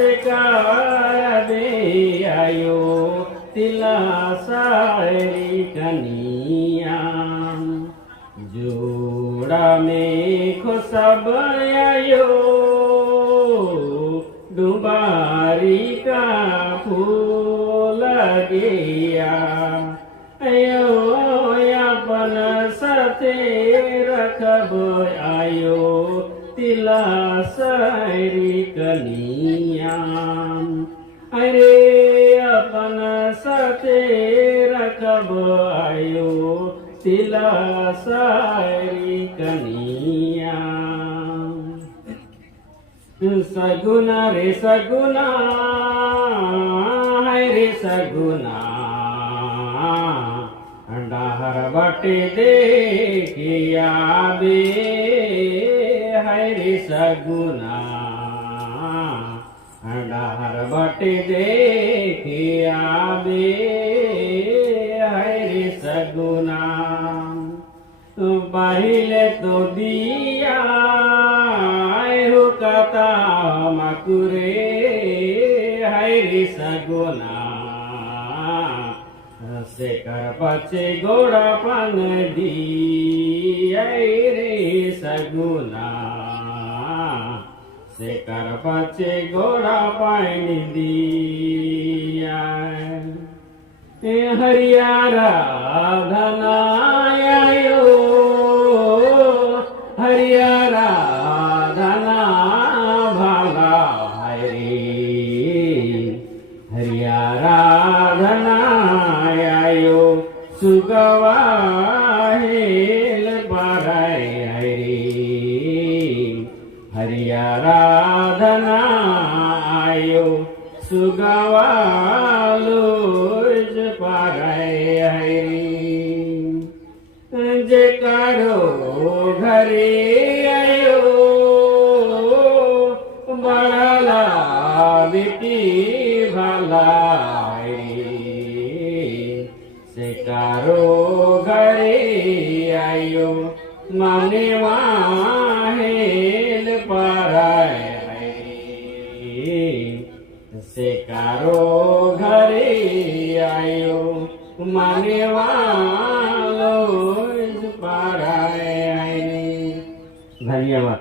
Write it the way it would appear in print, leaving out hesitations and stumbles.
से कार दे आयो तिला सारी कनिया जोड़ा में खो सब आयो डुबारी का फूल गया आयो अपन साथे रखब आयो तिला सारी कनिया अरे अपन साथे रखब आयो तिला सारी कनिया सगुना रे सगुना है रे सगुना डाहर बटे देखिया बे है रे सगुना डाहर बटे देखिया बे है रे सगुना पहले तो दिया कता मकुरे है रे सगुना से कर पचे गोड़ा पन दी रे सगुना से कर पचे गोड़ा पान दिया हरियारा धनायो हरियारा धना भागा हरियारा धनायो सुगवा हेल पाराय हरियारा धनायो सुगवा लोज पाराय जे करो घरे आयो बड़ला बेटी भलाई से करो घरे आयो माने